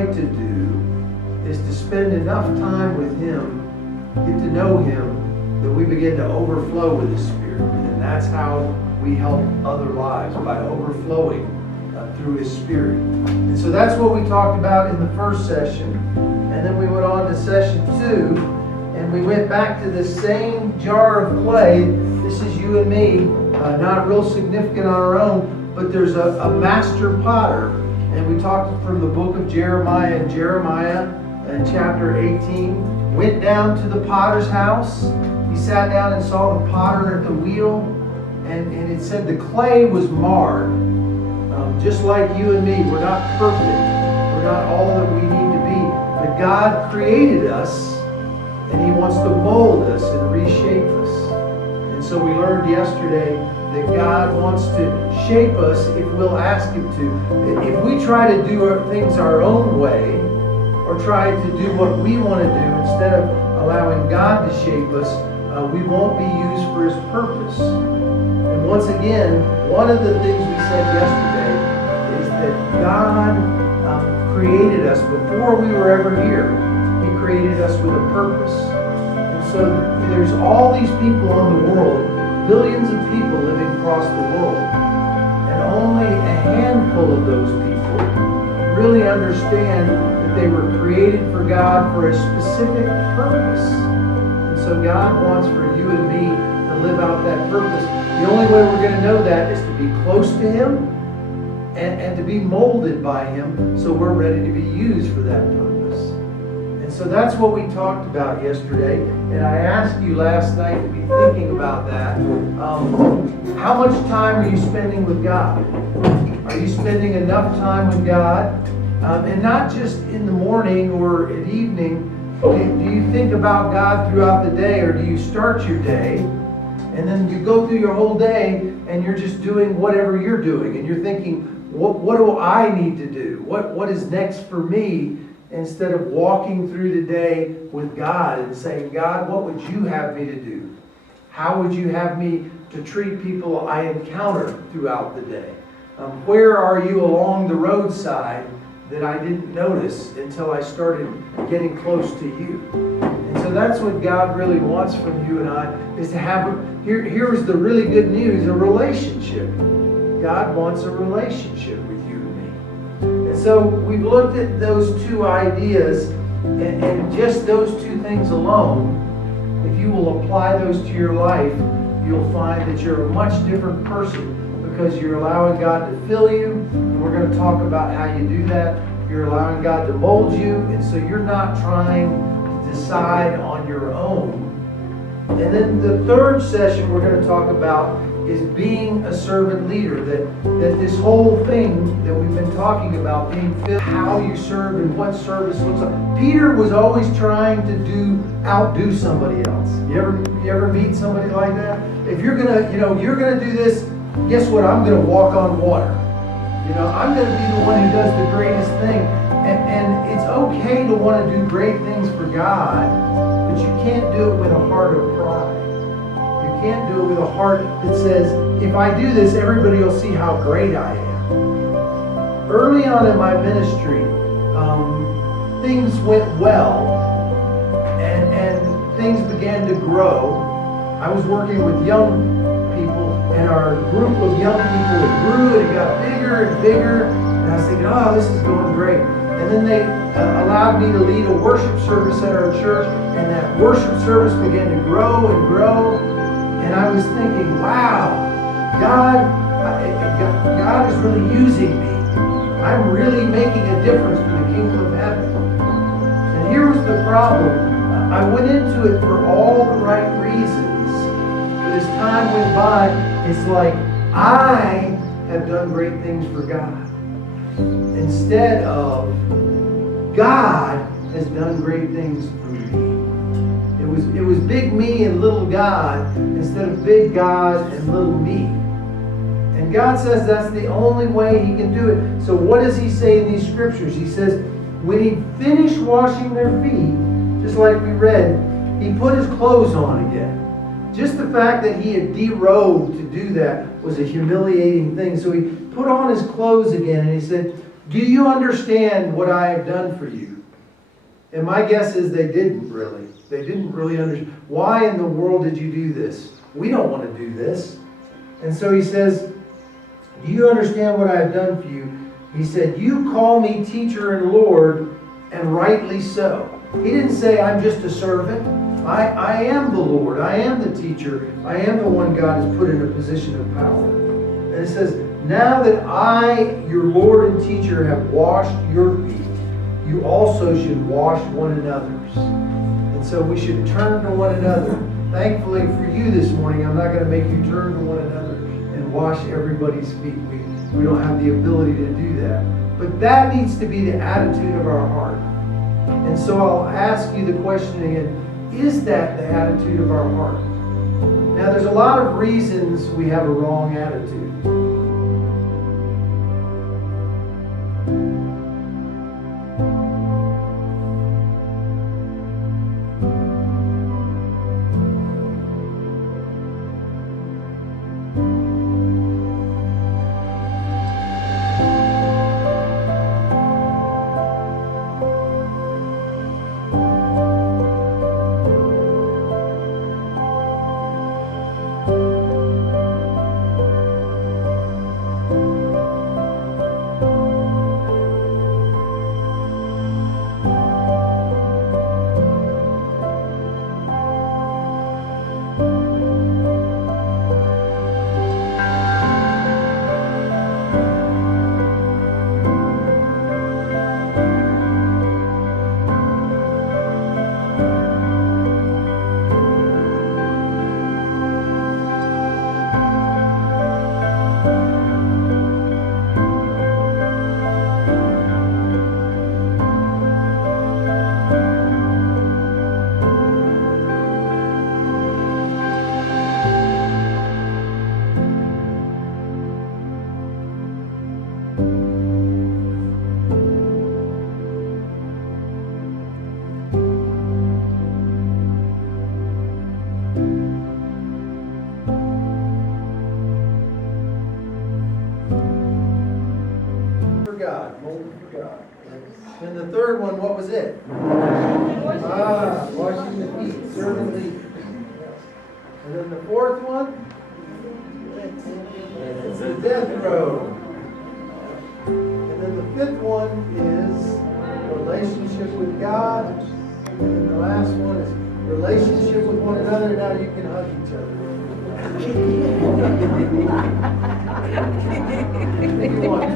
try to do is to spend enough time with Him, get to know Him, that we begin to overflow with His Spirit. And that's how we help other lives, by overflowing through His Spirit. And so that's what we talked about in the first session. And then we went on to session 2, and we went back to the same jar of clay. This is you and me, not real significant on our own, but there's a master potter. And we talked from the book of Jeremiah, and Jeremiah in chapter 18 went down to the potter's house. He sat down and saw the potter at the wheel, and it said the clay was marred. Just like you and me, we're not perfect. We're not all that we need to be. But God created us, and He wants to mold us and reshape us. And so we learned yesterday that God wants to shape us if we'll ask Him to. If we try to do things our own way, or try to do what we want to do instead of allowing God to shape us, we won't be used for His purpose. And once again, one of the things we said yesterday is that God created us before we were ever here. He created us with a purpose. And so there's all these people in the world, billions of people living across the world, and only a handful of those people really understand that they were created for God for a specific purpose. And so God wants for you and me to live out that purpose. The only way we're going to know that is to be close to Him and to be molded by Him, so we're ready to be used for that purpose. And so that's what we talked about yesterday. And I asked you last night to be thinking about that. How much time are you spending with God? Are you spending enough time with God? And not just in the morning or at evening. Do you think about God throughout the day, or do you start your day and then you go through your whole day and you're just doing whatever you're doing, and you're thinking, what do I need to do? What is next for me? Instead of walking through the day with God and saying, God, what would you have me to do? How would you have me to treat people I encounter throughout the day? Where are you along the roadside that I didn't notice until I started getting close to you? And so that's what God really wants from you and I, is to have, here's the really good news, a relationship. God wants a relationship with you and me. And so we've looked at those two ideas, and just those two things alone, if you will apply those to your life, you'll find that you're a much different person, because you're allowing God to fill you. And we're going to talk about how you do that. You're allowing God to mold you, and so you're not trying to decide on your own. And then the third session we're going to talk about is being a servant leader. That this whole thing that we've been talking about, being filled, how you serve and what service looks like. Peter was always trying to outdo somebody else. You ever meet somebody like that? If you're gonna do this, guess what? I'm gonna walk on water. I'm gonna be the one who does the greatest thing. And it's okay to want to do great things for God, but you can't do it with a heart of pride. You can't do it with a heart that says, if I do this, everybody will see how great I am. Early on in my ministry, things went well, and things began to grow. I was working with young people, and our group of young people, it grew and it got bigger and bigger. And I was thinking, oh, this is going great. And then they allowed me to lead a worship service at our church, and that worship service began to grow and grow. And I was thinking, wow, God is really using me. I'm really making a difference for the kingdom of heaven. And here was the problem. I went into it for all the right reasons, but as time went by, it's like I have done great things for God, instead of God has done great things for me. It was big me and little God, instead of big God and little me. And God says that's the only way He can do it. So what does He say in these scriptures? He says, when He finished washing their feet, just like we read, He put His clothes on again. Just the fact that He had derobed to do that was a humiliating thing. So He put on His clothes again, and He said, Do you understand what I have done for you? And my guess is they didn't really. They didn't really understand. Why in the world did you do this? We don't want to do this. And so he says, do you understand what I have done for you? He said, you call me teacher and Lord, and rightly so. He didn't say, I'm just a servant. I am the Lord. I am the teacher. I am the one God has put in a position of power. And it says, now that I, your Lord and teacher, have washed your feet, you also should wash one another's. And so we should turn to one another. Thankfully for you this morning, I'm not going to make you turn to one another and wash everybody's feet. We don't have the ability to do that. But that needs to be the attitude of our heart. And so I'll ask you the question again, is that the attitude of our heart? Now there's a lot of reasons we have a wrong attitude. God, molded for God. And the third one, what was it? Washing the feet, serving leaders. And then the fourth one, it's the death row. And then the fifth one is relationship with God. And then the last one is relationship with one another. Now you can hug each other. If you want.